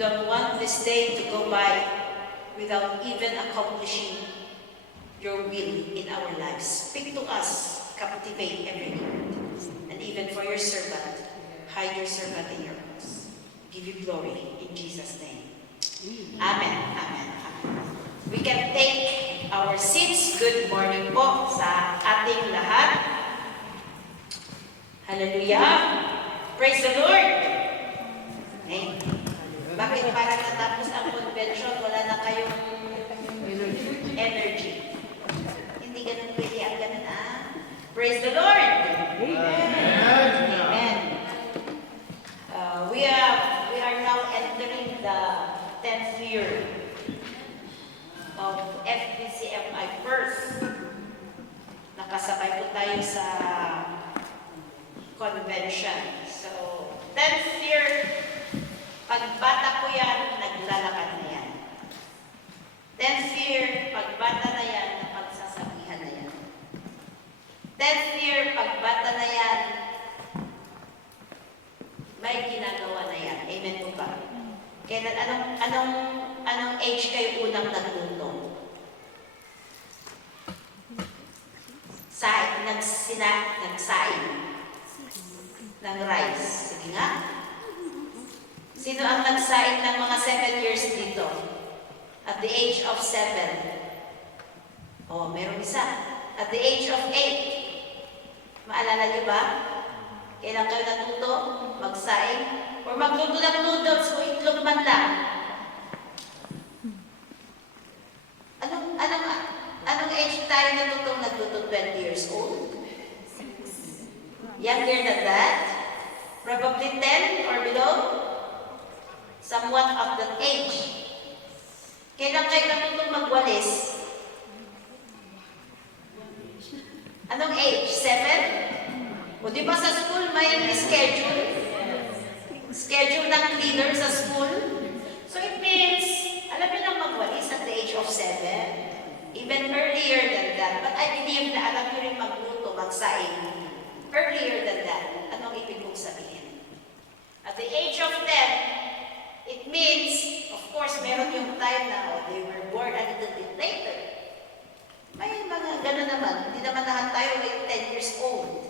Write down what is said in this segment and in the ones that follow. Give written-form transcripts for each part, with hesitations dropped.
don't want this day to go by without even accomplishing your will in our lives. Speak to us, captivate every word. And even for your servant, hide your servant in your house. Give you glory in Jesus' name. Amen. Amen. Amen. We can take our seats. Good morning po sa ating lahat. Hallelujah. Praise the Lord. Amen. Bakit parang natapos ang convention, wala na kayong energy? Hindi ganun pwede ang ganun, Praise the Lord. Amen. Amen. We are now entering the 10th year of FBCMI First. Nakasabay po tayo sa convention. So, 10th year, pagbata ko yan, naglalakad na yan. 10th year, pagbata na yan, napagsasabihan na yan. 10th year, pagbata na yan, may ginagawa na yan. Amen po ba? Kailan, anong age kayo unang nagluto? Nagsaing ng rice. Sige nga. Sino ang nagsaing ng mga 7 years dito? At the age of 7. Oh, meron isa. At the age of 8. Maalala niyo ba? Kailan kayo natuto? Magsaing? Or magluto ng noodles o itlog man lang? Anong age tayo natutong nagluto? 20 years old? Younger than that? Probably 10 or below? Somewhat of that age. Kailan kayo natutong magwalis? Anong age? 7? O di ba sa school may schedule? Schedule ng cleaner sa school? So it means, alam niyo nang magwalis at the age of 7? Even earlier than that. But I believe na alam niyo rin magluto, magsaing. Earlier than that. Anong ibig kong sabihin? At the age of 10, it means, of course, meron yung time na they were born a little bit later. May mga gano'n naman. Hindi naman lahat tayo may 10 years old.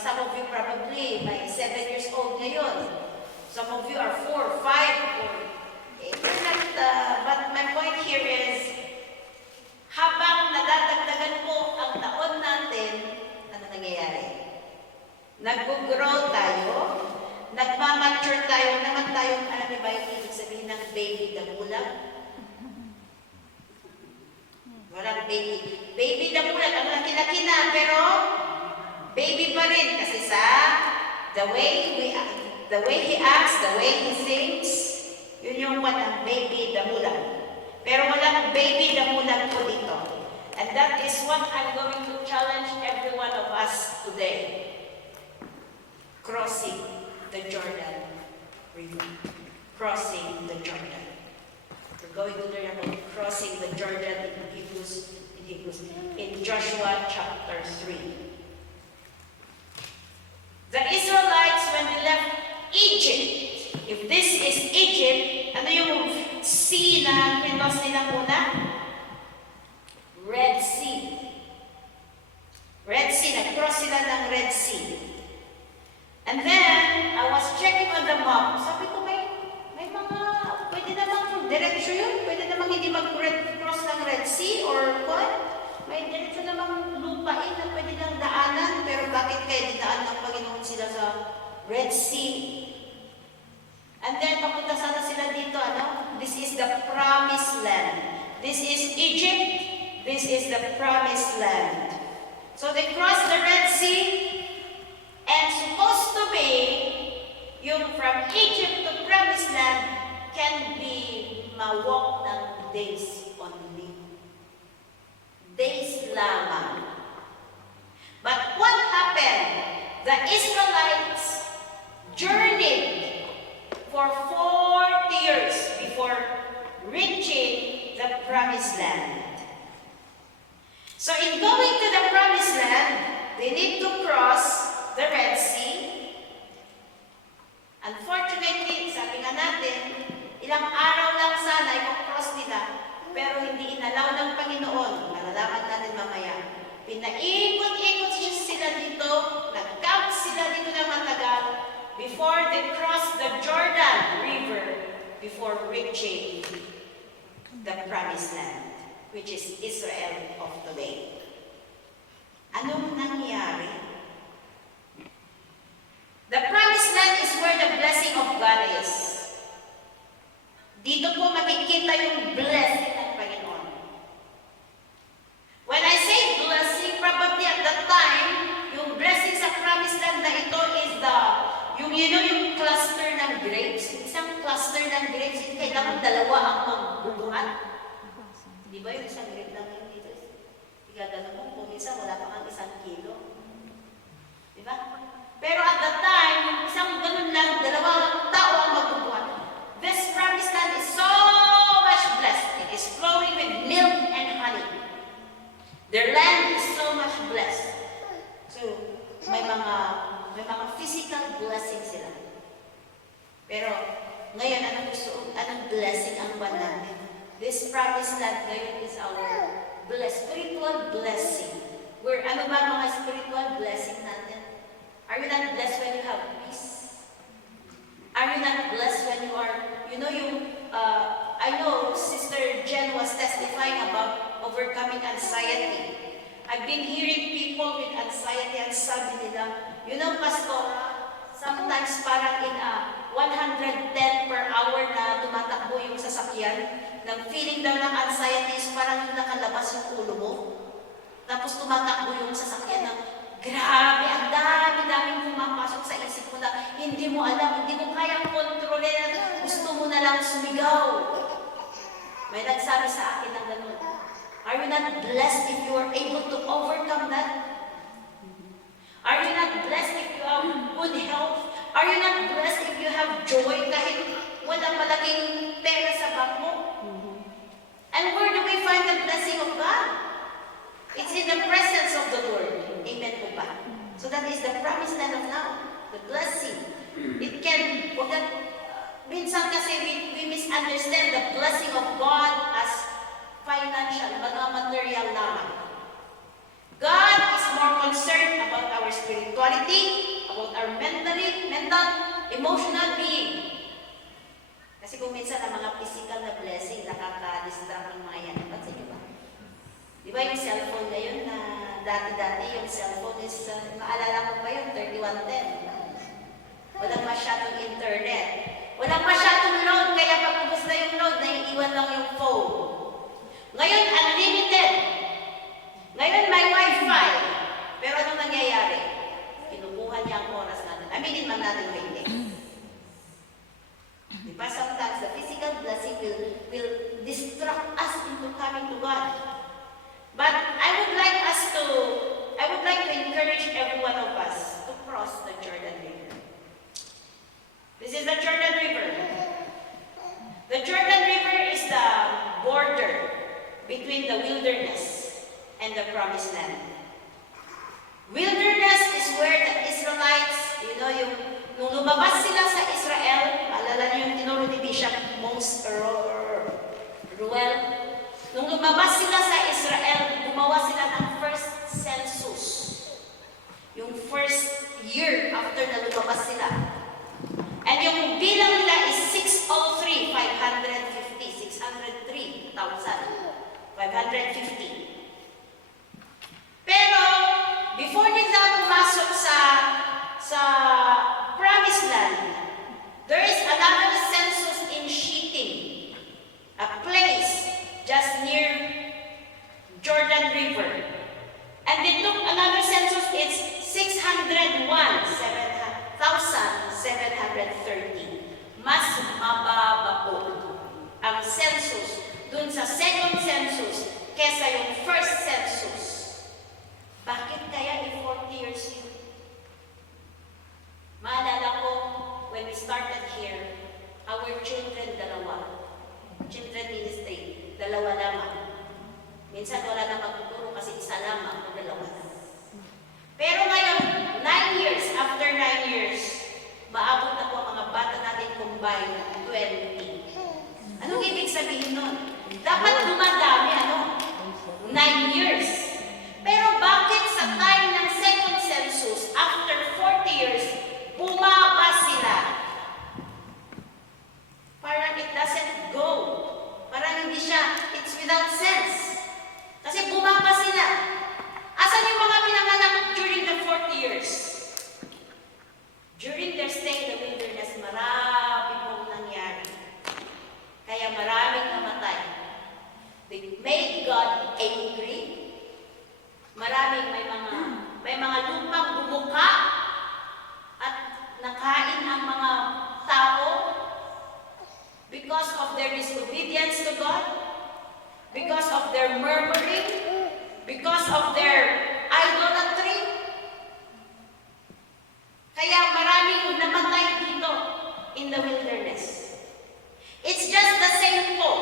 Some of you probably may 7 years old ngayon. Some of you are 4, 5, or 8. But my point here is, habang nadadagdagan po ang taon natin, ano nangyayari? Nag-grow tayo, nagmamature tayo, naman tayong, alam niyo ba yung ibig sabihin ng baby damulag? Walang baby. Baby damulag, ang laki-laki na, pero baby pa rin kasi sa the way he acts, the way he thinks, yun yung ang baby damulag. Pero walang baby damulag po dito. And that is what I'm going to challenge every one of us today. Crossing the Jordan River. Crossing the Jordan. We're going to learn about crossing the Jordan in Joshua chapter 3. The Israelites, when they left Egypt, if this is Egypt, ano yung sea na pinos nila muna? Red Sea. Red Sea, nag-cross sila ng Red Sea. And then, I was checking on the map. Sabi ko, may mga, pwede namang diretsyo yun? Pwede namang hindi mag-cross ng Red Sea or what? May diretsyo namang lupain na pwede lang daanan, pero bakit kaya dinaan ng Panginoon sila sa Red Sea? And then, papunta sana sila dito, This is the promised land. This is Egypt. This is the promised land. So they crossed the Red Sea, and supposed to be, yung from Egypt to promised land can be mawalk ng days only. Days lamang. But what happened? The Israelites journeyed for 40 years before reaching the promised land. So in going to the promised land, they need to cross the Red Sea. Unfortunately, sabi nga natin, Ilang araw lang sana i-cross nila, pero hindi inalaw ng Panginoon. Malalaman natin mamaya. Pinaikot-ikot sila dito, nag-camp sila dito ng matagal before they cross the Jordan River before reaching the Promised Land, which is Israel of today. Anong nangyari? The Promised Land is where the blessing of God is. Dito po makikita yung blessing ng Panginoon. When I say blessing, probably at that time, yung blessing sa Promised Land na ito is yung cluster ng grapes. Isang cluster ng grapes, kailangan dalawa ang magbubuhat. Di ba yung isang grape lang yung dito? Igagano mo, kung minsan wala pa kang 1 kilo. Di ba? Pero at that time, yung isang ganun lang, dalawang tao ang magbubuhat. This Promised Land is so much blessed. It is flowing with milk and honey. Their land is so much blessed. So, may mga physical blessing sila. Pero, ngayon, anong blessing ang buwan natin? This Promised Land ngayon is our spiritual blessing. Ano ba mga spiritual blessing natin? Are you not blessed when you have peace? Are you not blessed when you are, I know Sister Jen was testifying about overcoming anxiety. I've been hearing people with anxiety and sabi nila, Pastor, sometimes parang in 110 per hour na tumatakbo yung sasakyan, ng feeling daw ng anxiety is parang yung nakalabas yung ulo mo. Tapos tumatakbo yung sasakyan ng grabe, ang dami-daming pumapasok sa isip mo na hindi mo alam, hindi mo kayang kontrolin, gusto mo na lang sumigaw. May nagsabi sa akin ng ganun. Are you not blessed if you are able to overcome that? Are you not blessed if you have good health? Are you not blessed if you have joy kahit walang malaking pera sa bank mo? And where do we find the blessing of God? It's in the presence of the Lord. Amen po ba? So that is the Promised Land of now. The blessing. It can, minsan kasi we misunderstand the blessing of God as financial, mga material lamang. God is more concerned about our spirituality, about our mental, emotional being. Kasi kung minsan ang mga physical na blessing, nakaka-distract ng mga yan. Pansin niyo ba? Di ba yung cellphone ngayon na dati-dati yung cellphone is, maalala ko pa yun, 3110. Walang masyadong internet. Walang masyadong load, kaya pag ubos na yung load, naiiwan lang yung phone. Ngayon, unlimited. Ngayon, may wifi. Pero anong nangyayari? Kinukuha niya ang oras natin. Aminin man natin o hindi. Diba? Sometimes the physical blessing will distract us into coming to God. But I would like to encourage every one of us to cross the Jordan River. This is the Jordan River. The Jordan River is the border between the wilderness and the Promised Land. Wilderness is where the Israelites, nung lumabas sila sa Israel, alala niyo yung tinuro ni Bishop Mons Ruel, nung lumabas sila sa Israel, gumawa sila ng first census. Yung first year after na lumabas sila. And yung bilang nila is 603,550. Pero, before nila pumasok sa Promised Land, there is another census in Shittim, a place just near Jordan River. And they took another census, it's 601,730. Mas mababa po ang census dun sa second census kesa yung first census. Bakit kaya 40 years yun? Maalala ko, when we started here, our children, children ministry, dalawa lamang. Minsan wala na magtuturo kasi isa lamang o dalawa na. Pero ngayon, 9 years, after 9 years, maabot na po ang mga bata natin combined, 20. sabihin nun? Dapat dumadami, 9 years. Pero bakit sa time ng second census, after 40 years, bumaba sila? Parang it doesn't go. Parang hindi siya, it's without sense. Kasi bumaba sila. Asan yung mga pinanganak during the 40 years? During their stay in the wilderness, marami pong nangyari. Kaya maraming namatay. They made God angry. Maraming may mga lupang bumuka at nakain ang mga tao because of their disobedience to God, because of their murmuring, because of their idolatry. Kaya maraming namatay dito in the wilderness. It's just the same po.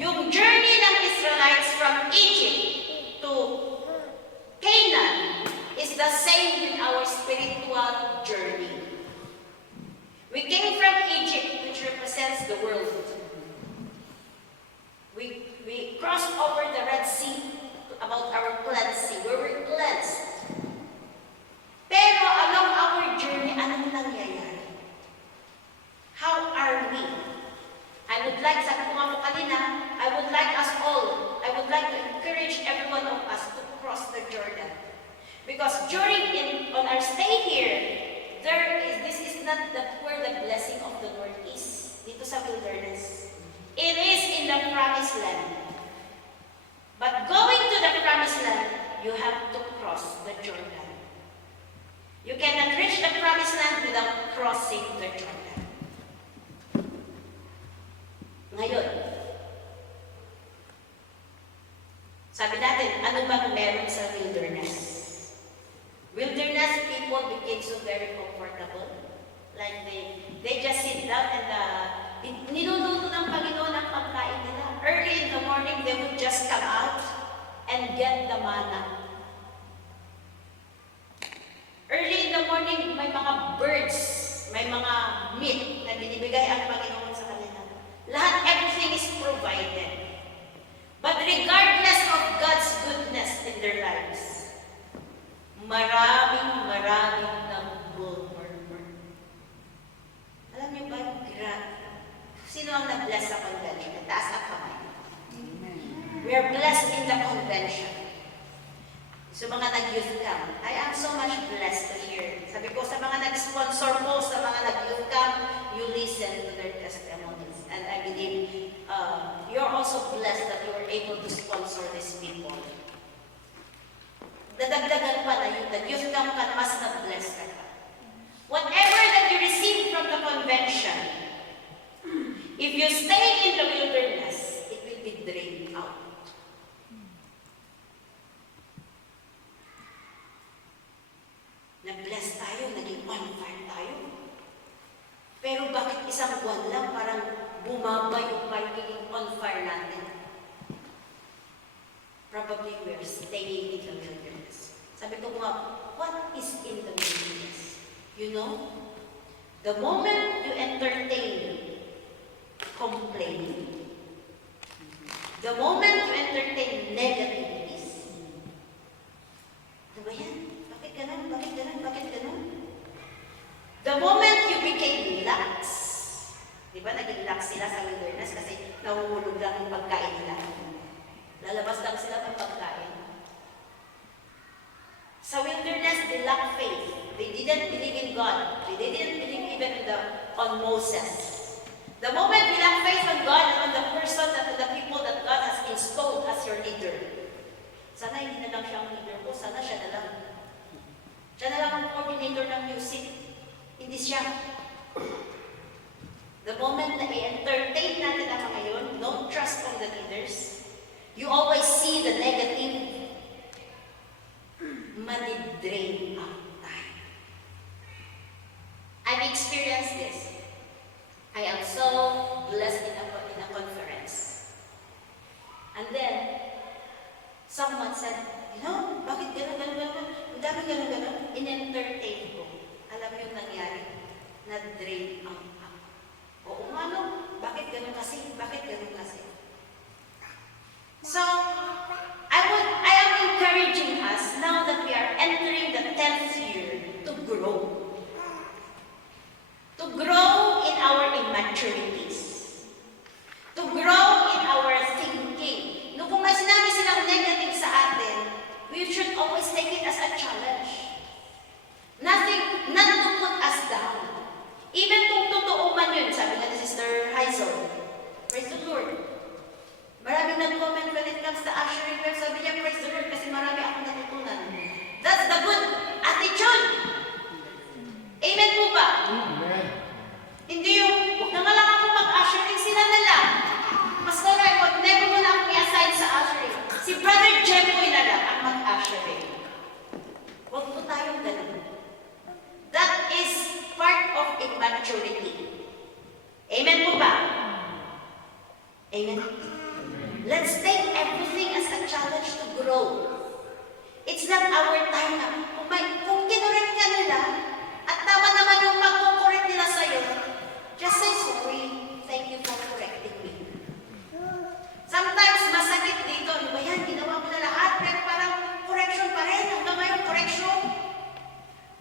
Yung journey ng Israelites from Egypt to Canaan is the same with our spiritual journey. We came from Egypt, which represents the world. We crossed over the Red Sea about our cleansing, where we're cleansed. Pero along our journey, anong nangyayari? How are we? I would like, sabi ko nga po kanina, I would like to encourage every one of us to cross the Jordan. Because on our stay here, this is not where the blessing of the Lord is. Dito sa wilderness. It is in the promised land. But going to the promised land, you have to cross the Jordan. You cannot reach the promised land without crossing the Jordan. Ngayon, sabi natin, ano bang meron sa wilderness? Wilderness people became so very comfortable. Like they just sit down and niluluto ng Panginoon ang pagkain nila. Early in the morning, they would just come out and get the manna. Early in the morning, may mga birds, may mga meat na binibigay ang Panginoon sa kanila. Lahat, everything is provided. But regardless of God's goodness in their lives, maraming nag-murmur. Alam niyo ba, sino ang nag-bless sa convention? Taas ang kamay. We are blessed in the convention. So mga nag-youth camp, I am so much blessed to hear. Sabi ko sa mga nag-sponsor po, sa mga nag-youth camp, you listen to their testimonies. And I believe you're also blessed that you were able to sponsor these people. Dadagdagan pa na yung nag-youth camp ka, mas na-bless ka pa. Whatever that you receive from the convention, if you stay in the wilderness, it will be drained out. Na-bless tayo, naging on fire tayo. Pero bakit isang buwan lang parang bumaba yung pagiging on fire natin? Probably we are staying in the wilderness. Sabi ko nga, what is in the wilderness? You know, the moment you entertain complaining, the moment you entertain negativities, ano ba yan? Bakit ganun? Bakit ganun? Bakit ganun? The moment you became lax, di ba naging lax sila sa wilderness kasi nahuhulog lang yung pagkain nila. Lalabas lang sila ng pagkain. Sa wilderness, they lacked faith. They didn't believe in God. They didn't believe even on Moses. The moment we lack faith on God and on the person and the people that God has installed as your leader, sana hindi na lang siya ang leader ko, sana siya na lang. Siya na lang ang coordinator ng music. Hindi siya. The moment na i-entertain natin ang mga yun, no trust on the leaders, you always see the negative, madidrain ang time. I've experienced this. I am so blessed in a conference. And then, someone said, you know, bakit gano'n? Ang dami gano'n. In-entertain ko. Alam niyo yung nangyari? Na-drain ang. Oo nga no, bakit gano'n kasi? Bakit gano'n kasi? immaturities. To grow in our thinking. No, kung may sinabi silang negative sa atin, we should always take it as a challenge. Nothing, not to put us down. Even kung totoo man yun, sabi nga ni Sister Hazel, praise the Lord. Maraming nag-comment when it comes to ushering prayer. Sabi niya, praise the Lord, kasi marami akong natutunan. That's the good attitude. Amen po ba? Amen. Hindi yung, huwag na nga lang ako mag-ushering, sila na lang. Mas maray, huwag never mo na akong i-assign sa ushering. Si Brother Jemboy na lang ang mag-ushering. Huwag po tayong ganun. That is part of immaturity. Amen po ba? Amen? Let's take everything as a challenge to grow. It's not our time na. Kung kinurek ka nila, at tama naman yung pag-correct nila sa'yo, just say sorry. Thank you for correcting me. Sometimes masakit dito. Ano ba yan? Ginawa mo na lahat, pero parang correction pa rin. Hanggang ngayon, correction.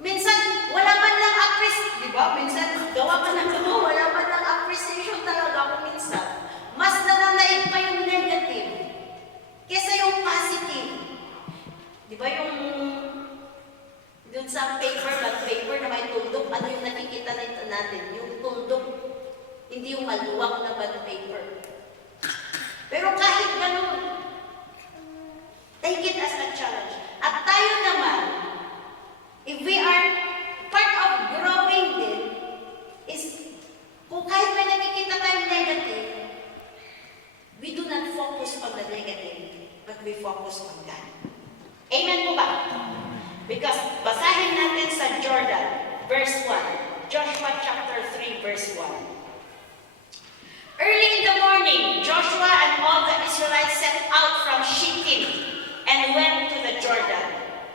Minsan, wala man lang appreciation. Di ba? Minsan, gawa ka ng gawa, wala man lang appreciation talaga ako minsan. Mas nananaig pa yung negative kesa yung positive. Di ba yung dun sa paper na may tuldok, ano yung nakikita natin? Yung tuldok, hindi yung maluwag na bad paper. Pero kahit ganun, take it as a challenge. At tayo naman, if we are part of growing din, is kung kahit may nakikita tayong negative, we do not focus on the negative, but we focus on God. Amen po ba? Because basahin natin sa Jordan, verse 1. Joshua chapter 3, verse 1. Early in the morning, Joshua and all the Israelites set out from Shittim and went to the Jordan,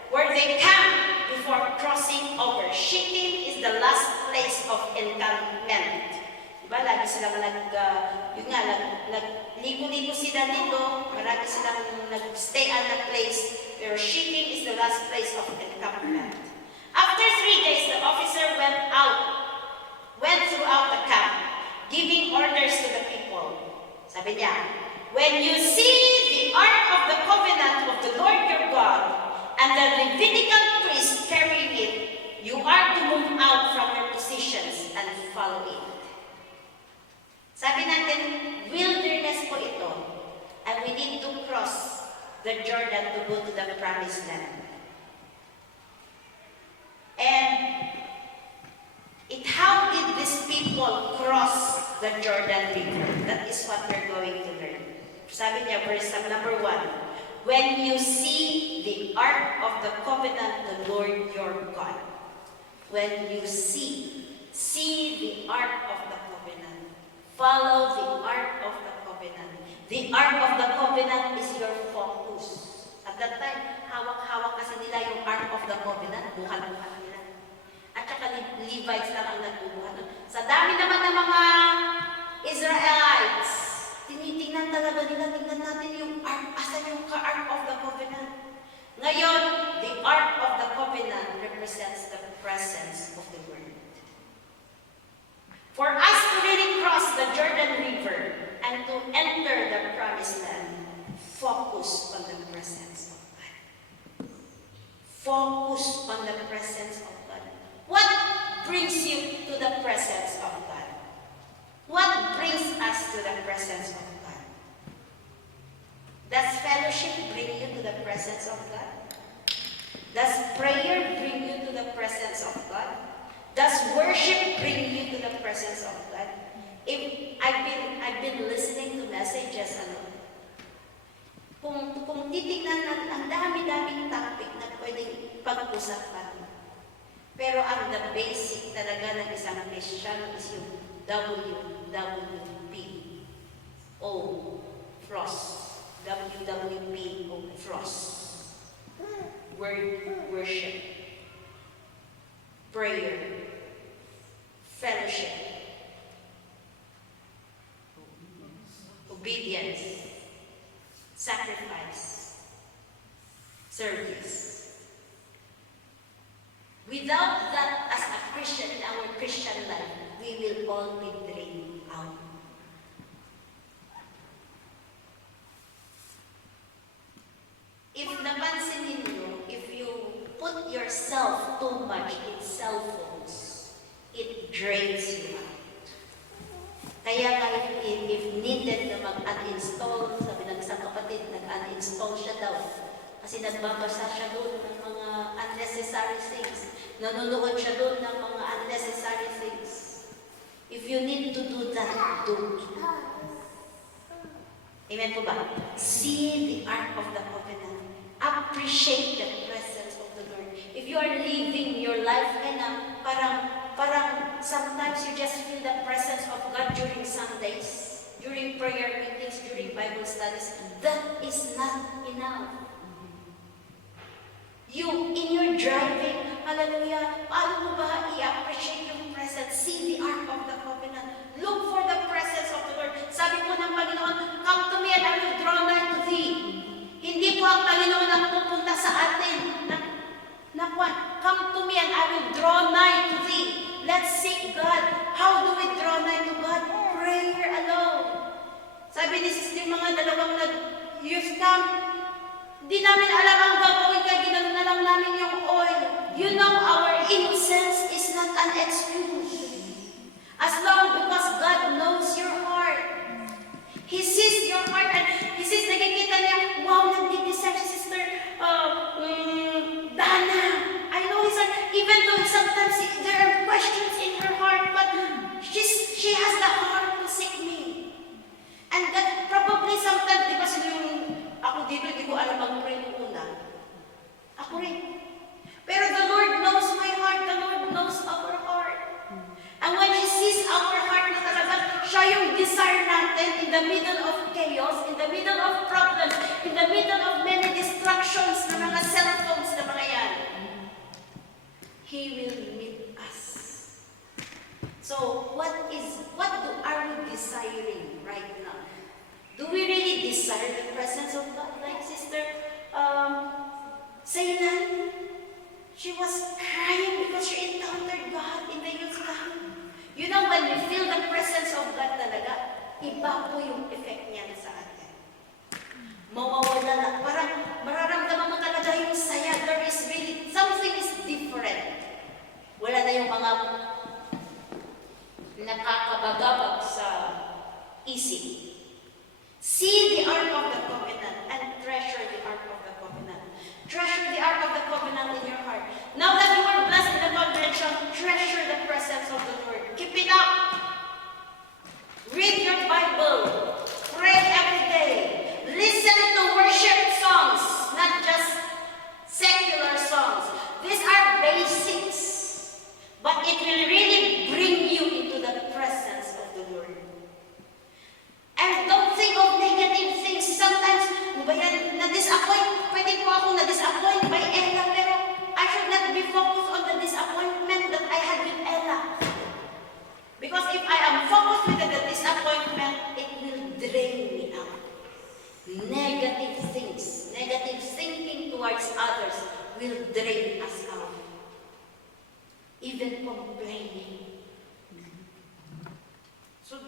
where they camped before crossing over. Shittim is the last place of encampment. Diba, lagi silang nagligo-ligo sila dito, marami silang nag-stay at the place, pero Shittim is the last place of encampment. After 3 days, the officer went throughout the camp, giving orders to the people. Sabi niya, when you see the Ark of the Covenant of the Lord your God, and the Levitical priests carrying it, you are to move out from your positions and follow it. Sabi natin, wilderness po ito, and we need to cross the Jordan to go to the promised land. And how did these people cross the Jordan River? That is what we're going to learn. Sabi niya, verse number 1, when you see the Ark of the Covenant, the Lord your God. When you see the Ark of the Covenant. Follow the Ark of the Covenant. The Ark of the Covenant is your focus. At that time, hawak-hawak kasi nila yung Ark of the Covenant, buhat-buhat nila. At saka Levites lang ang nagbubuhat. Sa dami naman ng mga Israelites, tinitingnan talaga nila, tingnan natin yung Ark, asan yung Ark of the Covenant. Ngayon, the Ark of the Covenant represents the presence of the Word. For us to really cross the Jordan River and to enter the Promised Land, focus on the presence of God. Focus on the presence of God. What brings you to the presence of God? What brings us to the presence of God? Does fellowship bring you to the presence of God? Does prayer bring you to the presence of God? Does worship bring you to the presence of God? If I've been listening to messages, kung titignan natin, ang dami-daming topic na pwedeng pag-usapan. Pero ang the basic talaga ng isang Christian is yung WWP. O, Frost. WWP o Frost. Worship. Prayer. Fellowship. Obedience. Sacrifice. Service. Without that, as a Christian in our Christian life, we will all be drained out. if napansin ninyo, if you put yourself too much in cell phones, it drains you out. Kaya nga, if needed na mag-uninstall, sabi ng isang kapatid, nag-uninstall siya daw. Kasi nagbabasa siya doon ng mga unnecessary things. Nanonood siya doon ng mga unnecessary things. If you need to do that, do it. Amen po ba? See the Ark of the Covenant. Appreciate the presence of the Lord. If you are living your life, parang sometimes you just feel the presence of God during Sundays, during prayer meetings, during Bible studies. That is not enough. You, in your driving, hallelujah, paano mo ba i-appreciate yung presence? See the Ark of the Covenant. Look for the presence of the Lord. Sabi po ng Panginoon, come to me and I will draw nigh to thee. Hindi po ang Panginoon ang pupunta sa atin. Come to me and I will draw nigh to thee. Let's seek God. How do we draw nigh to God? Prayer alone. Sabi ni Sister, mga dalawang nag-youth camp, di namin alam ang gagawin kaya ginano na lang namin yung oil. You know, our innocence is not an excuse. As long because God knows your heart. He sees your heart and He sees, nakikita niya, wow, nagdi-desire si Sister Dana. I know He's even though sometimes there are questions in her heart, but she has the heart to seek me. And that probably sometimes, di ba ako dito, hindi ko alam mag-pray nung una. Ako rin. Pero the Lord knows my heart. The Lord knows our heart. And when He sees our heart na talaga, siya yung desire natin in the middle of chaos, in the middle of problems, in the middle of many distractions na mga cell phones na mga yan. He will meet us. So, what are we desiring right now? Do we really desire the presence of God? Like Sister Seylan, she was crying because she encountered God in the youth camp. You know, when we feel the presence of God talaga, iba po yung effect niya sa atin. Mawawala na. Parang mararamdaman mo talaga yung saya. There is really, something is different. Wala na yung mga nakakabagabag sa isip. See the Ark of the Covenant and treasure the Ark of the Covenant. Treasure the Ark of the Covenant in your heart. Now that you are blessed in the congregation, treasure the presence of the Lord. Keep it up. Read your Bible. Pray every day. Listen to worship songs, not just secular songs. These are basics, but it will really bring you into the presence of the Lord. And don't think of negative things. Sometimes, na-disappoint. Pwede po ako na-disappoint by Ella, pero I should not be focused on the disappointment that I had with Ella. Because if I am focused with the disappointment, it will drain me out. Negative things, negative thinking towards others will drain us out. Even complaining. So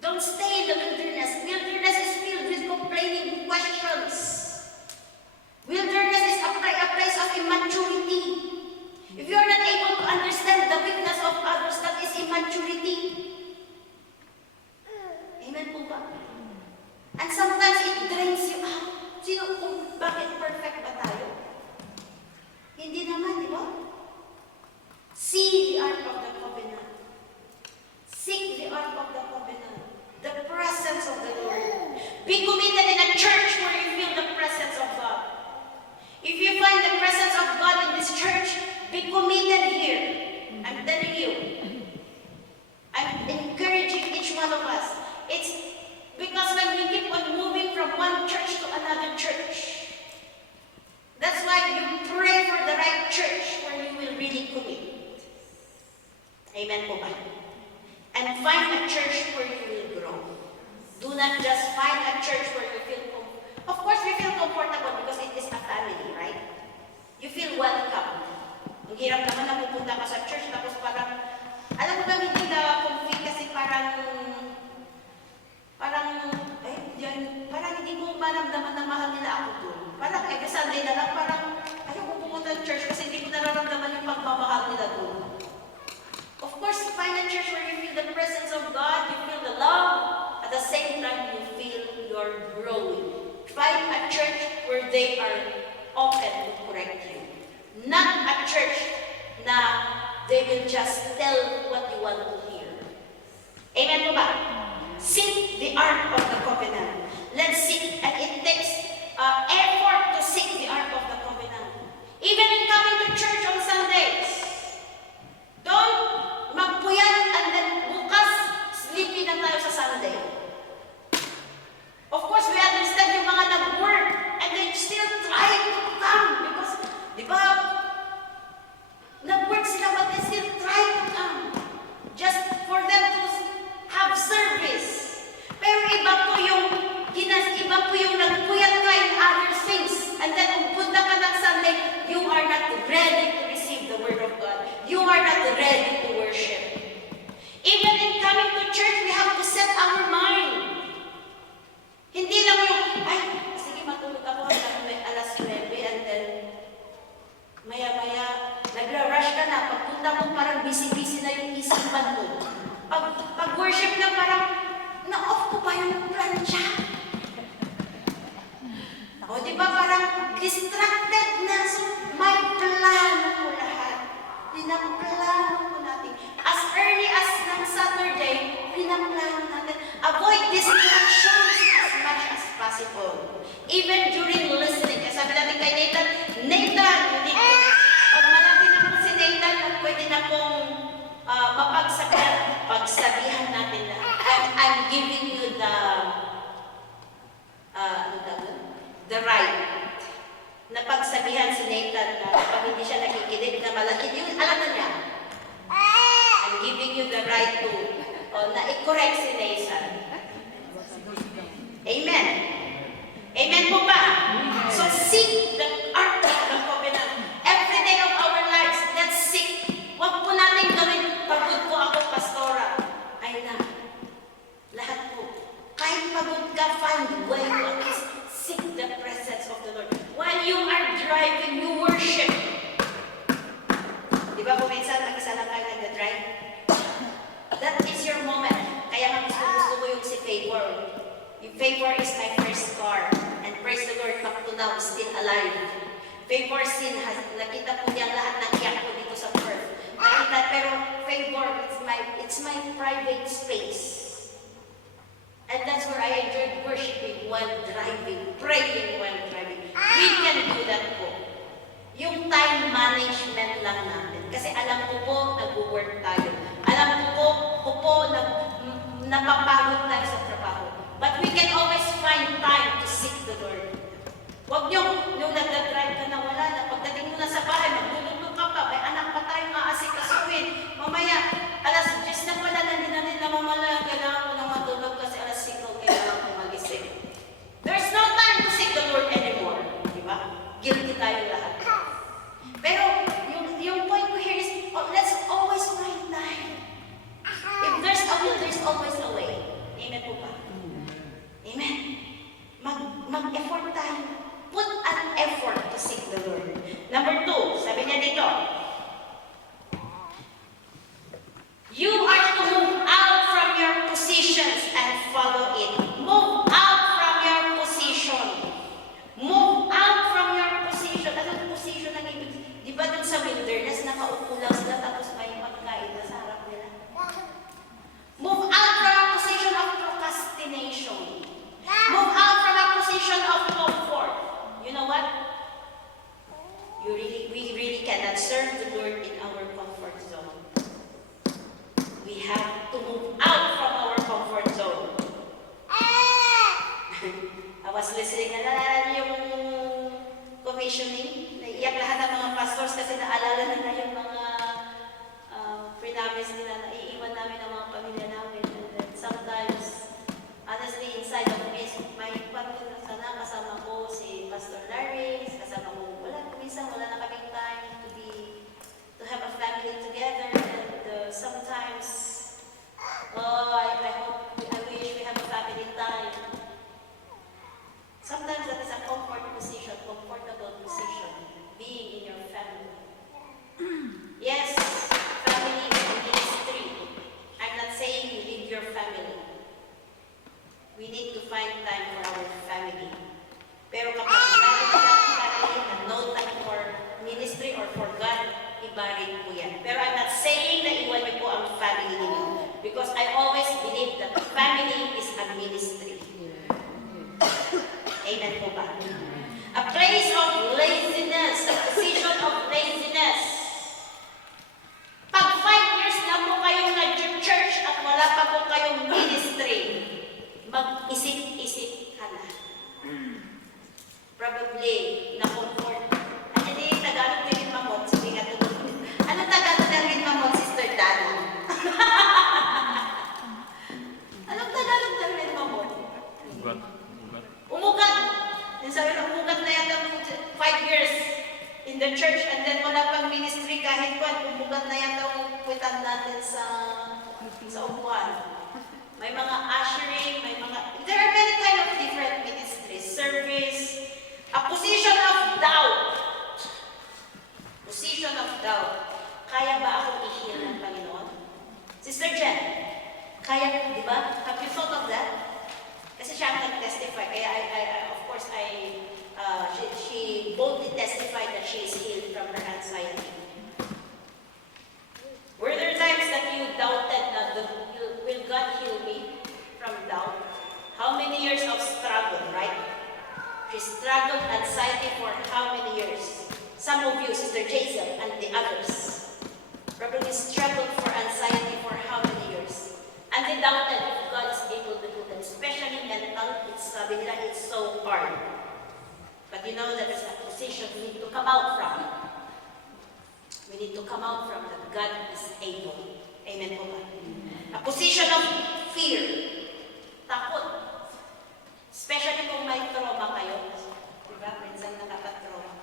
don't stay in the wilderness. Wilderness is filled with complaining questions. Wilderness is a place of immaturity. If you are not able to understand the weakness of others, that is immaturity. Amen po ba? And sometimes it drains you out. Bakit perfect ba tayo? Hindi naman, di ba? See the Ark of the Covenant. Seek the Ark of the Covenant. The presence of the Lord. Be committed in a church where you feel the presence of God. If you find the presence of God in this church, be committed here. I'm telling you. I'm encouraging each one of us. It's because when we keep on moving from one church to another church, that's why you pray for the right church where you will really commit. Amen po ba? And find a church where you will grow. Do not just find a church where you feel comfortable. Of course, we feel comfortable because it is a family, right? You feel welcome. Ang hirap naman na pupunta ka sa church tapos parang, alam mo ba, hindi na comfy kasi parang hindi ko maramdaman na mahal nila ako. Find a church where they are open to correct you. Not a church na they will just tell what you want to hear. Amen po ba? Seek the Ark of the Covenant. Let's seek, and it takes effort to seek the Ark of the Covenant. Even in coming to church on Sundays. Don't magpuyat and then bukas, sleepy na tayo sa Sunday. Of course, we understand yung mga nag-work and they still try to come because, di ba, nag-work sila but they still try to come just for them to have service. Pero iba po yung nagpuyat ka in other things and then kung punta ka ng Sunday, you are not ready to receive the Word of God. You are not ready to worship. Even in coming to church, we have to set our mind. Hindi lang yung, sige matulog ako hanggang alas 9 and then maya-maya, nagra-rush ka na. Pagpunta mo parang busy-busy na yung isipan mo. Pag-worship na parang, na-off ko ba yung plancha? O di ba parang distracted na. So, may plano ko lahat. Pinaplano ko natin. As early as ng Saturday, pinaplano natin. Avoid distractions as much as possible. Even during listening. Kasi sabi natin kay Nathan, pag malaki na po si Nathan, pwede na pong pagsabihan natin na, I'm giving you the right na pagsabihan si Nathan na pag hindi siya nakikinig na malaki, yung alam na niya. I'm giving you the right to na i-correct si Nathan. Amen. Amen po ba? So seek the Ark of the Covenant. Every day of our lives, let's seek. Huwag po natin gawin, pagod po ako, pastora. Ay na. Lahat po. Kahit pagod ka, find way to at least seek the presence of the Lord. While you are driving, you worship. Di ba kung minsan, mag-isa lang tayo nag-drive? That is your moment. Kaya nga gusto ko yung si Favor. Yung Favor is my first car. And praise the Lord, up to now, still alive. Favor sin, nakita po niya lahat ng iyak ko dito sa Perth. Nakita, pero Favor, it's my private space. And that's where I enjoyed worshiping while driving, praying while driving. We can do that po. Yung time management lang natin. Kasi alam ko po, nag-work tayo. Alam ko po, napapagod tayo sa trabaho. But we can always find time to seek the Lord. Huwag niyo, yung nagdadrive ka na wala na, pagdating mo na sa bahay, maglulog ka pa, may anak pa tayong aasikasuhin. Mamaya, alas 10 na pala, hindi na mamala, kailangan ko na matulog kasi alas 5, kailangan ko magising. There's no time to seek the Lord anymore. Di ba? Guilty tayo lahat. Pero, yung point ko here is, let's always find time. If there's a will, there's always a way. Amen po ba? Amen. Mag-effort tayo. Put an effort to seek the Lord. Number 2, sabi niya dito, you are to move out from your positions and follow it. Move out from your position. Move out from your position. Anong position na ibig? Di ba dun sa wilderness, nakaupo lang sila tapos may pagkain na sa harap nila? Move out from a position of procrastination. Move out from a position of comfort. You know what? We really cannot serve the Lord in our comfort zone. We have to move out from our comfort zone. I was listening, naalala niyo yung commissioning? Naiiyak lahat ng mga pastors kasi naalala na yung mga pre-namis nila na iiwan namin ang mga pamilya namin. And then sometimes, honestly, inside of me, may patuloy sana kasama ko si Pastor Larry, kasama ko, minsan wala na kaming time to have a family together. And sometimes, I wish we have a family time. Sometimes that is a comfortable position, being in your family. Yes, family is a ministry. I'm not saying you leave your family. We need to find time for our family. Pero kapag meron silang family na no time for ministry or for God, iba rin po yan. Pero I'm not saying na iwan niyo po ang family ninyo. Because I always believe that family is a ministry. Amen po ba? A place of laziness, a position of laziness. Pag 5 years na po kayong nag-church at wala pa po kayong ministry, mag-isip-isip ka na. Probably, na-comfort. Ano hindi Tagalog na rin mamot? Sige nga tulog. Ano Tagalog na rin mamot, Sister Dana? Anong Tagalog na rin mamot? Ugat. Umugat. Yung sabi na umugat na yata 5 years in the church and then wala pang ministry kahit pa umugat na yata ang kwitan natin sa upuan. May mga ushering, there are many kind of different ministries, service, a position of doubt. Position of doubt. Kaya ba akong i-heal ng Panginoon? Sister Jen, kaya, di ba? Have you thought of that? Kasi siya ang nag-testify. Kaya she boldly testified that she is healed from her anxiety. Were there times that you doubted that will God heal me from doubt? How many years of struggle, right? She struggled anxiety for how many years? Some of you, Sister Jason and the others, probably struggled for anxiety for how many years? And they doubted if God is able to do that, especially mental. Sabi nila, it's so hard. But you know that is a position we need to come out from. We need to come out from that God is able. Amen po ba? A position of fear. Takot. Especially kung may trauma kayo. Diba? Minsan nakaka-trauma.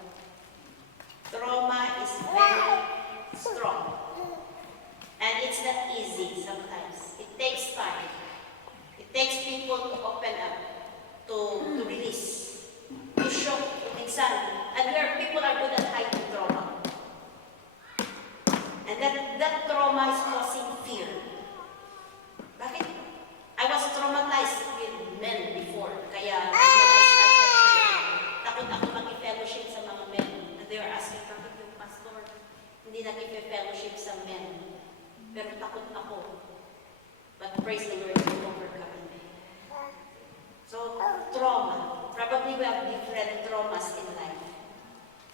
Trauma is very strong. And it's not easy sometimes. It takes time. It takes people to open up, to release, to show, to minsan. And where people are good at hiding trauma. And that trauma is causing fear. Bakit? I was traumatized with men before. Kaya, when I started here, takot ako mag-fellowship sa mga men. And they were asking, bakit yung pastor hindi nag-fellowship sa men? Pero takot ako. But praise the Lord, you overcome me. So, trauma. Probably we have different traumas in life.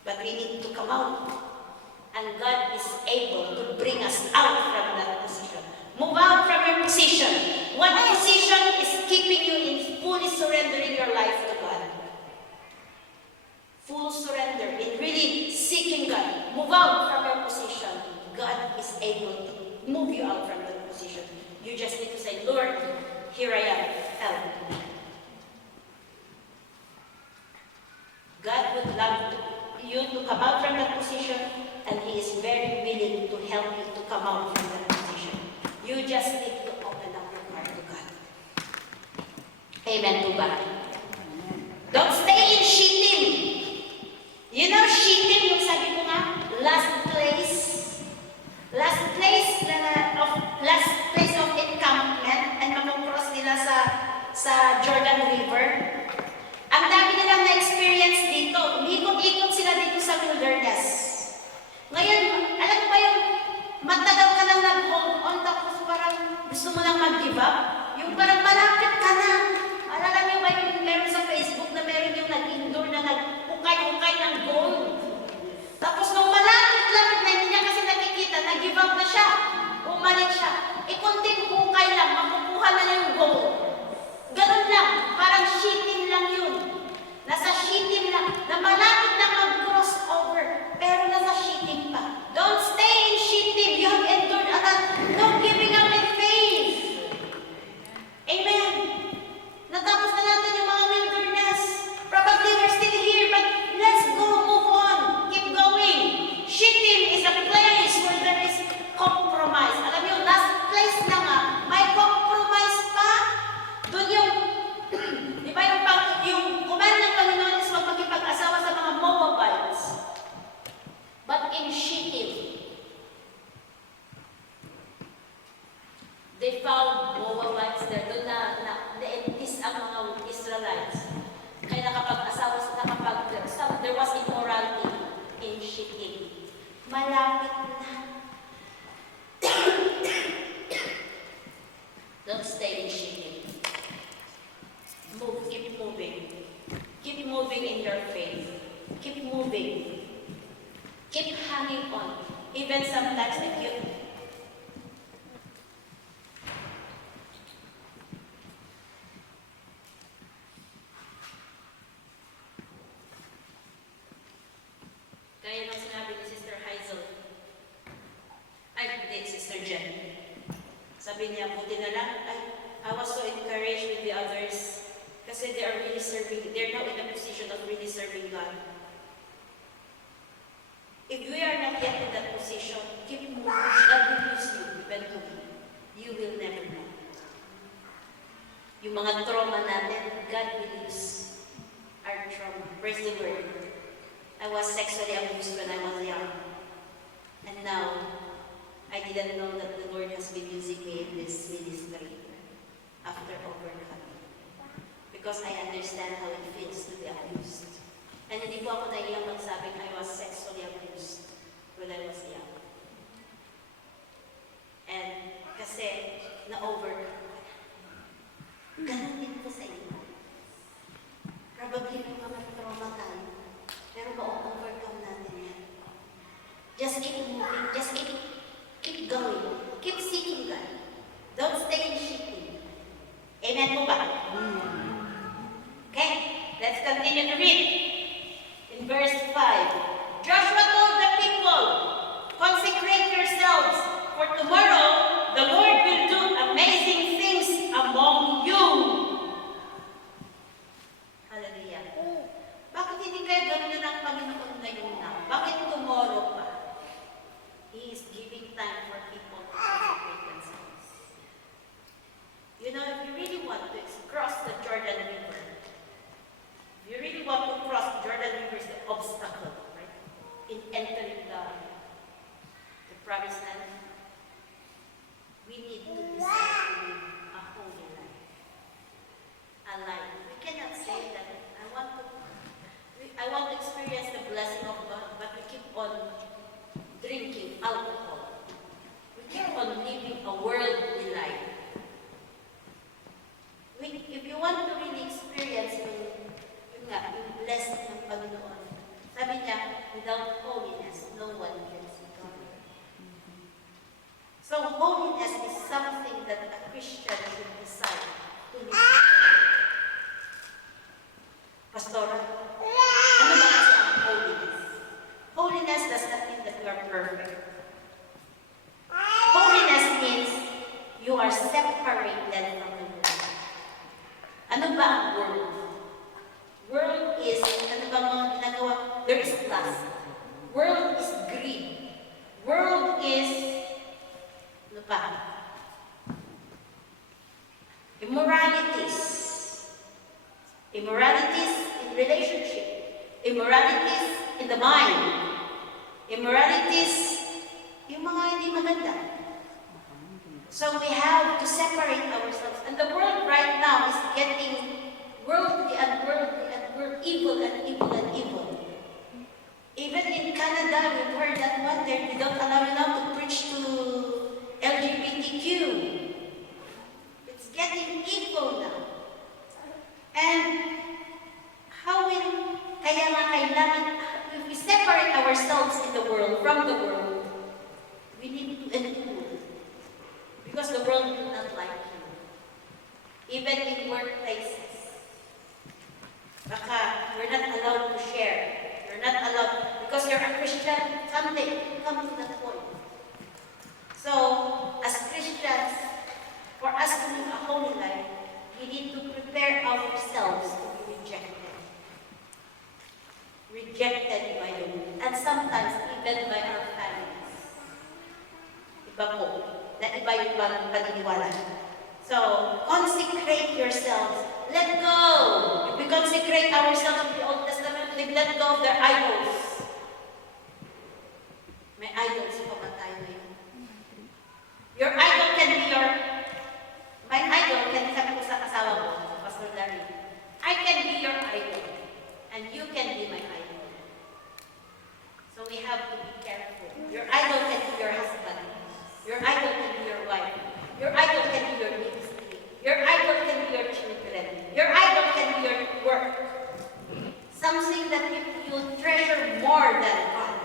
But we need to come out. And God is able to bring us out from that position. Move out from your position. What position is keeping you in fully surrendering your life to God? Full surrender in really seeking God. Move out from your position. God is able to move you out from that position. You just need to say, Lord, here I am. Help me. God would love you to come out from that position, and He is very willing to help you to come out from that position. You just need to open up your heart to God. Amen to God. Don't stay in Shittim. You know Shittim, yung sabi ko nga, last place of encampment, and mag-cross nila sa Jordan River. Ang dami nilang na-experience dito. Umikot-ikot sila dito sa wilderness. Ngayon, alam mo ba yung matagal ka nang nag-hold on, tapos parang gusto mo nang mag-give up? Yung parang malapit ka na. Alala niyo ba yung meron sa Facebook na meron yung nag-indoor na nag-ukay-ukay ng gold? Tapos nung malapit-lapit na hindi niya kasi nakikita, nag-give up na siya. Bumalik siya. Kunting hukay lang, makukuha na niya yung gold. Ganun lang, parang Shittim lang yun. Nasa Shittim lang, na malapit na mag-cross over, pero nasa Shittim pa. Don't stay in Shittim. You have endured a lot. No giving up in faith. sabi niya, buti na lang, I was so encouraged with the others kasi they are really serving, they're now in a position of really serving God. If we are not yet in that position, keep moving. God will use you eventually. You will never know. Yung mga trauma natin, God will use our trauma. Praise the Lord. I was sexually abused when I was young. And now, I didn't know that the Lord has been using me in this ministry after overcoming. Because I understand how it feels to be abused. And hindi po ako naiyang magsabing I was sexually abused when I was young. And kasi na-overcome ko na. Ganun din po sa inyo. Probably may mga trauma tayo. Pero ma-overcome natin yan. Just keep moving. Just keep going. Keep seeking God. Don't stay in seeking. Amen po ba? Okay, let's continue to read. In verse 5, Joshua told the people, consecrate yourselves, for tomorrow the Lord will do amazing things among you. Hallelujah. Bakit hindi kayo gano'n ng Panginoon ngayon na? Bakit tomorrow pa? He is giving time for people to consecrate themselves. You know, if you really want to cross the Jordan River, if you really want to cross the Jordan River is the obstacle, right? In entering the promised land, we need to decide to live a holy life. A life. We cannot say that I want to experience the blessing of God, but we keep on drinking alcohol. We keep on living a worldly life. If you want to really experience yung blessing ng Panginoon, sabi niya, without holiness, no one can see God. So holiness is something that a Christian should decide to live. Pastora, ano ba kasi ang holiness? Holiness does not mean that you are perfect. Holiness means you are separated from the world. Ano ba ang world? World is, ano ba mga ginagawa? There is lust. World is greed. World is, ano pa? Immoralities. Immoralities in relationship. Immoralities in the mind. Immoralities, yung mga hindi maganda. So we have to separate ourselves. And the world right now is getting worldly and worldly and evil and evil and evil. Even in Canada, we've heard that one day they don't allow you now to preach to LGBTQ. It's getting evil now. And how will, kaya nga kailangan, if we separate ourselves in the world, from the world, we need to endure. Because the world will not like you. Even in workplaces. Baka we're not allowed to share. You're not allowed, because you're a Christian, someday come to that point. So, as Christians, for us to live a holy life, we need to prepare ourselves to be rejected. Rejected by the world. And sometimes even by our families. Iba po. Na iba yung paniniwala. So, consecrate yourselves. Let go. If we consecrate ourselves in the Old Testament, they let go of their idols. May idols pa ba tayo ngayon? Your idol can be my idol can sabi ko sa kasawa mo, Pastor Larry, I can be your idol, and you can be my idol. So we have to be careful. Your idol can be your husband. Your idol can be your wife. Your idol can be your ministry. Your idol can be your children. Your idol can be your work. Something that you treasure more than God.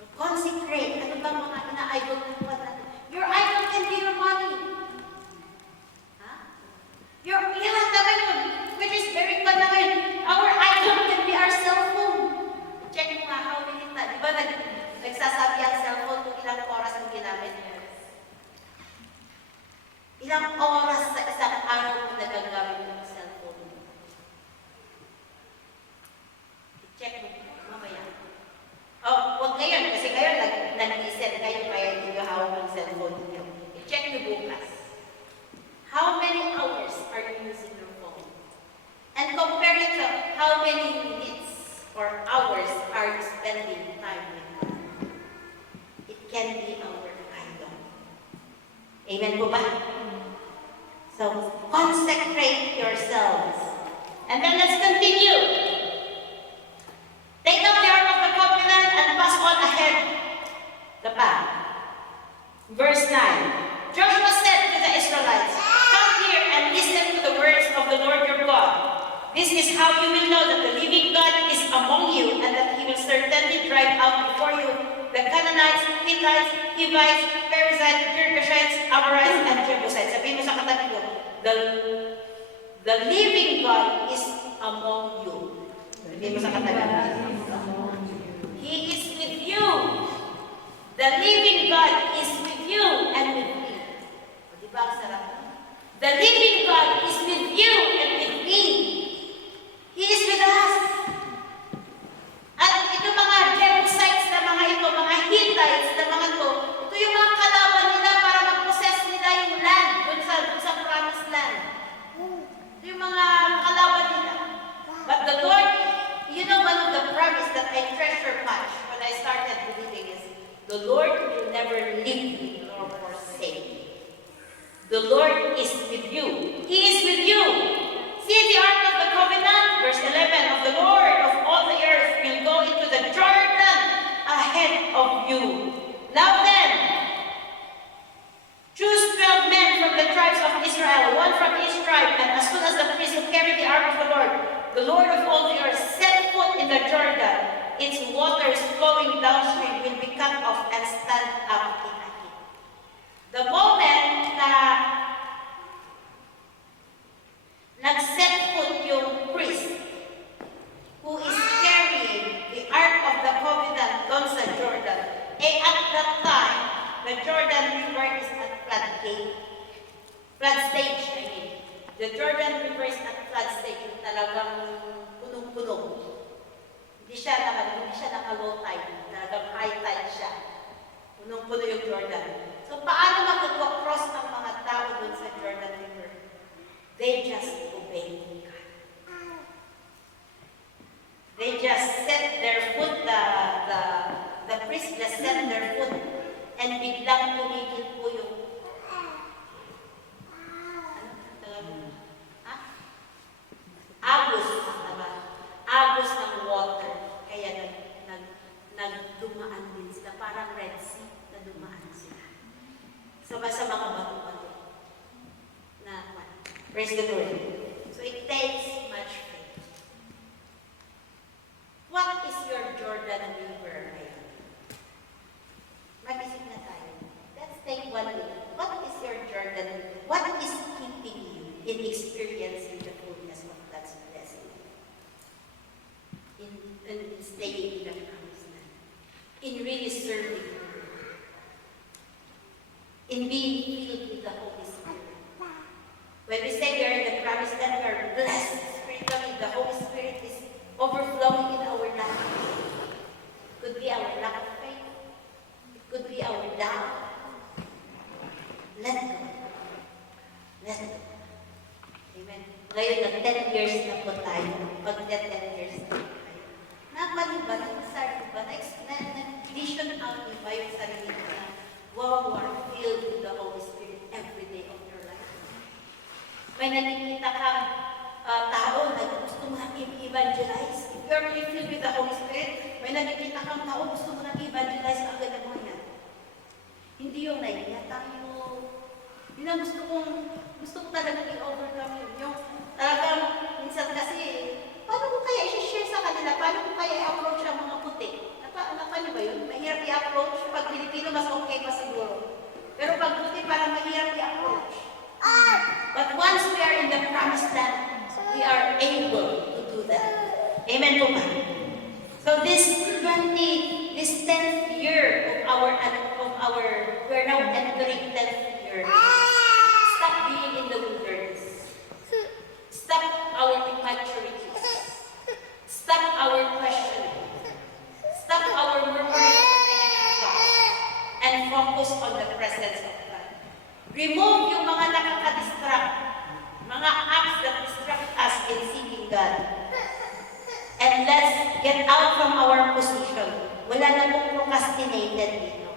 So consecrate. Ano ba mga ina-idol ng natin? Your idol can be your money. Which is very fun na ngayon. Our idol can be our cell phone. Check mo nga how many times. Di ba nagsasabi ang cellphone kung ilang oras mo ginamit? Ilang oras sa isang araw mo nagagamit ng cellphone mo? I-check mo mamaya. Oh, huwag ngayon, kasi ngayon nag-listen kayo kaya hindi nyo hawak ng cellphone niyo. I-check nyo bukas. How many hours are you using your phone? And compare it to how many minutes or hours are you spending time with God? It can be our idol. Amen po ba? So, consecrate yourselves. And then let's continue. Take up the ark of the covenant and pass on ahead the path. Verse 9. Joshua said to the Israelites, "Come here and listen to the words of the Lord your God. This is how you will know that the living God is among you, and that He will certainly drive out before you the Canaanites, Hittites, Hivites, Perizzites, Girgashites, Amorites, and Jebusites." Sabihin mo sa katabi ko, the living God is among you. Sabihin mo sa katabi ko, He is with you. The living God is with you and with me. O, di ba ang sarap? The living God is with you and with me. He is with us. At ito mga Jebusites na mga ito, mga Hittites na mga ito yung mga kalaban nila para mag-possess nila yung land dun sa promised land. Ito yung mga kalaban nila. But the Lord, you know, one of the promise that I treasure much when I started believing is, the Lord will never leave me nor forsake me. The Lord is with you. He is with you. See the ark of the covenant, verse 11, of the Lord of all the earth will go into the Jordan ahead of you. Now then, choose 12 men from the tribes of Israel, one from each tribe, and as soon as the priests who carry the ark of the Lord of all the earth, set foot in the Jordan, its waters flowing downstream will be cut off and stand up in a heap. The moment na nag-set foot yung priest who is carrying the Ark of the Covenant doon sa Jordan, at that time, the Jordan River is at flood stage, I mean. The Jordan River is at flood stage, talagang punong-puno. Hindi siya naka-low tide, talagang high tide siya. Punong-puno yung Jordan. So, paano mag-cross ang mga tao doon sa Jordan River? They just obey God. They just set their foot, the priest just set their foot, and biglang tumigil po yung agos ng water. Kaya nagdumaan din sila. Parang Red Sea na dumaan sila. Sa mga bato-bato. Praise the Lord. So it takes much faith. What is your Jordan River ngayon? Mag-isip na tayo. Let's take one minute. What is your Jordan River? What is keeping you in experiencing the fullness of God's blessing? In staying in the promised land. In really serving Him. In being filled with the Holy Spirit. When we say we are in the promised land, we are blessed spiritually. The Holy Spirit is overflowing in our life. It could be our lack of faith. It could be our doubt. Let go. Let go. Amen. Ngayon na 10 years na po tayo. Pag 10 years na po tayo. Napanin ba? Nasarap ba? Na-vision out niyo ba yung sarili na wow, you are filled with the Holy Spirit every day of your life? May nakikita kang tao na gusto mo na i-evangelize. If you are really filled with the Holy Spirit, may nakikita kang tao gusto mo na i-evangelize ang agad mo yan. Hindi yung nahiya tayo. Yun ang gusto ko talaga i-overcome yun. Yung talagang minsan kasi, paano ko kaya i-share sa kanila? Paano ko kaya i-approach ang mga puti? Napanyo ba yun? Mahirap i-approach. Pag Pilipino, mas okay pa siguro. Pero pag puti, parang mahirap i-approach. But once we are in the promised land, we are able to do that. Amen po ba? So this 10th year of our we're now entering 10th year. Stop mga apps that distract us in seeking God. And let's get out from our position. Wala na pong procrastinated dito.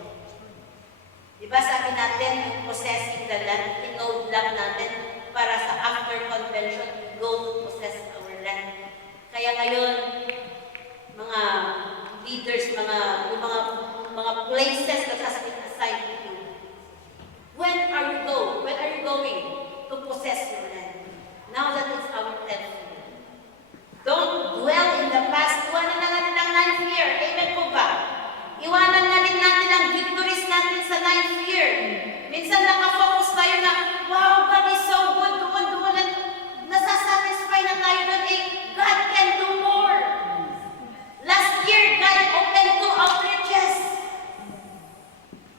Diba sabi natin, yung possessing the land, tinode lang natin para sa after convention, go to possess our land. Kaya ngayon, mga leaders, yung mga places that has been assigned to you, when are you going to possess your land? Now that it's our 10th year. Don't dwell in the past. Iwanan na natin ang 9th year. Amen po ba? Iwanan na rin natin ang victories natin sa 9th year. Minsan nakafocus tayo na, wow, God is so good. Doon, at nasasatisfy na tayo doon. God can do more. Last year, God opened 2 outreaches.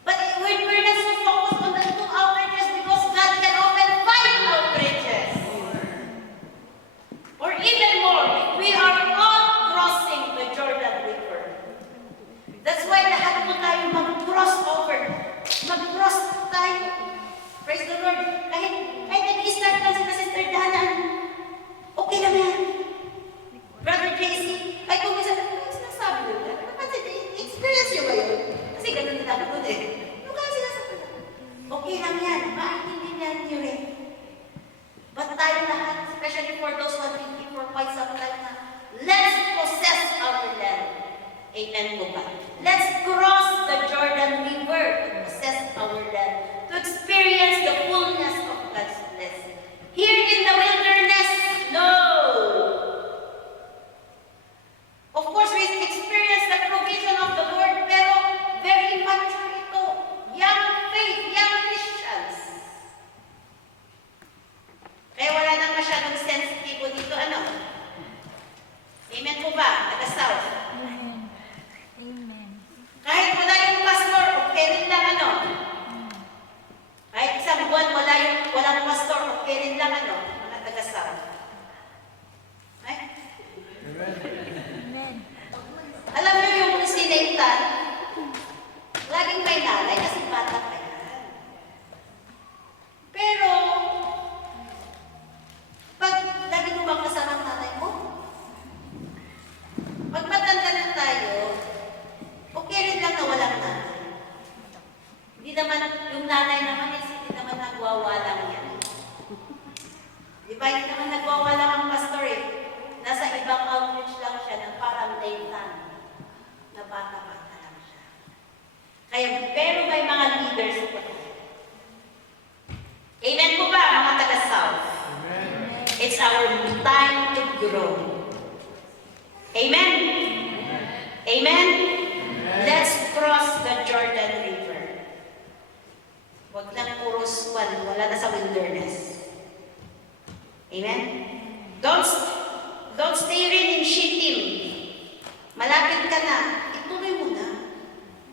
But we're not so focused on the 2 outreaches because God can open 5 outreaches. Or even more, if we are all crossing the Jordan River. That's why lahat po tayo mag-cross over. Mag-cross tayo. Praise the Lord. Kahit nag-i-start lang sila Sister Dana, okay lang yan. Brother JC, kahit kung minsan, ano sinasabi nila? Experience nyo ba yun? Kasi ganun din ako doon eh. Ano kaya sinasabi nila? Okay lang yan. Maintindihan nyo rin. But tayo lahat, especially for those who have been here for quite some time na, let's possess our land. Amen po ba? Let's cross the Jordan River to possess our land, to experience the fullness of God's blessing. Here in the wilderness, no! Of course, we experience the provision of the Lord, pero very immature ito. Young faith, young Christians. Kaya wala nang masyadong sensitive dito, ano? Amen po ba? Taga-South. Kahit wala yung pastor, okay rin lang, ano? Kahit isang buwan walang pastor, okay rin lang, ano? Mga taga-South. Ay? Alam niyo yung si Nathan, laging may nanay kasi bata pa yan. Pero, pag lagi mo bang kasama ang nanay mo, pag matanda na tayo, okay rin lang na walang nanay. Hindi naman, yung nanay naman, hindi naman nagwawalang yan. Di ba, hindi naman nagwawalang ang pastor eh. Nasa ibang outreach lang siya na parang Nathan. Na bata-bata lang siya. Kaya, pero may mga leaders po. Amen po ba, mga taga-South? Amen. It's our time to grow. Amen? Amen? Amen? Let's cross the Jordan River. Huwag lang puro swan, wala na sa wilderness. Amen? Don't stay rin in Shittim. Malapit ka na, ituloy mo na.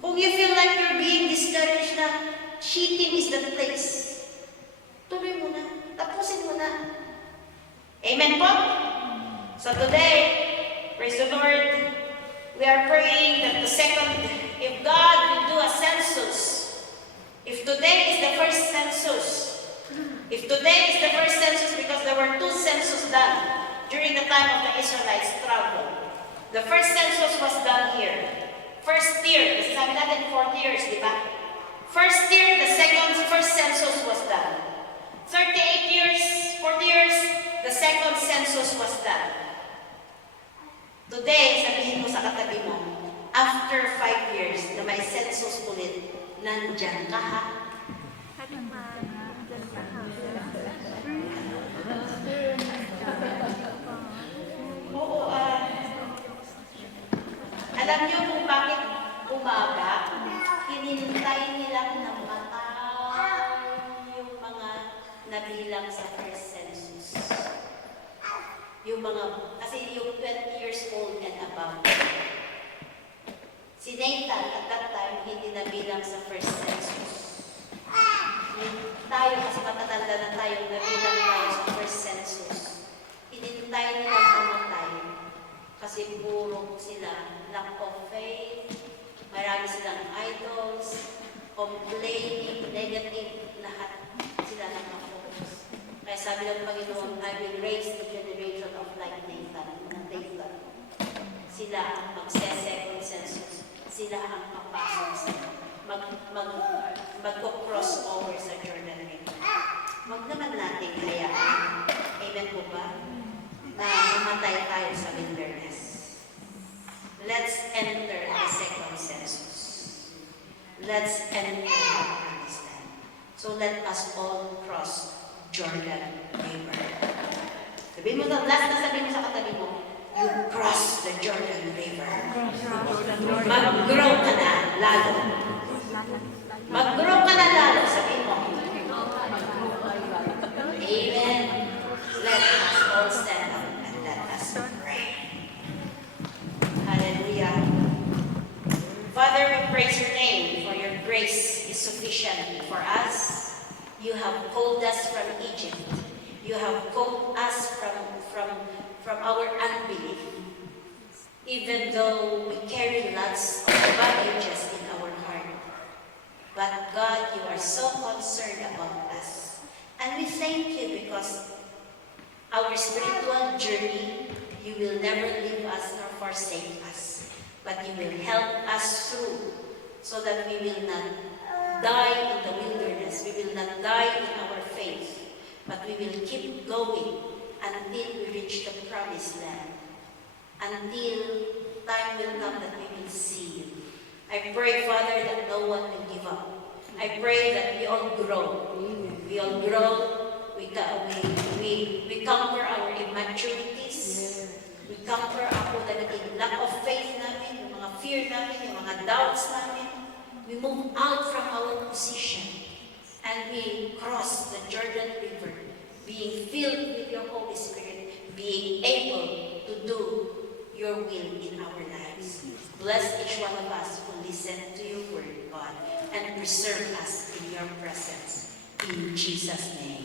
Kung you feel like you're being discouraged na Shittim is the place, tuloy mo na. Tapusin mo na. Amen po? So today, praise the Lord, we are praying that if God will do a census, if today is the first census because there were 2 census done during the time of the Israelites' travel. The first census was done here. First year, kasi sabi natin 4 years, di ba? First year, first census was done. 38 years, 40 years, the second census was done. Today, sabihin mo sa katabi mo, after 5 years na may census ulit, nandyan ka ha? Oo, alam niyo kung bakit umaga, hinintay nilang namatay yung mga nabilang sa first census. Kasi yung 20 years old and above. Si Nathan at that time, hindi nabilang sa first census. Tayo, kasi matatanda na tayo, nabilang tayo sa first census. Hinintay nilang namatay. Kasi puro sila, lack of faith, marami silang idols, complaining, negative, lahat sila nakafocus. Kaya Kaya sabi ng Panginoon, I will raise the generation of like Nathan. Sila ang magse-second census. Sila ang papasok sa magko-cross over sa Jordan River. Wag naman natin hayaan. Amen po ba? Na mamatay tayo sa wilderness. Let's enter the second census. Let's enter the promised land. So let us all cross Jordan River. Sabihin mo, last na sabihin mo sa katabi mo, you cross the Jordan River. Mag-grow ka na lalo. Mag-grow ka na lalo, sabihin mo. Amen. Let us all stand up and let us pray. Hallelujah. Father, we praise your name, for your grace is sufficient for us. You have called us from Egypt. You have called us from our unbelief. Even though we carry lots of baggages in our heart. But God, you are so concerned about us. And we thank you because our spiritual journey, you will never leave us nor forsake us. But you will help us through so that we will not die in the wilderness. We will not die in our faith. But we will keep going until we reach the promised land. Until time will come that we will see you. I pray, Father, that no one will give up. I pray that we all grow. We all grow. We conquer our immaturities. We conquer our lack of faith namin, yung mga fear namin, yung mga doubts namin. We move out from our position and we cross the Jordan River, being filled with your Holy Spirit, being able to do your will in our lives. Bless each one of us who listen to your word, God, and preserve us in your presence. In Jesus' name.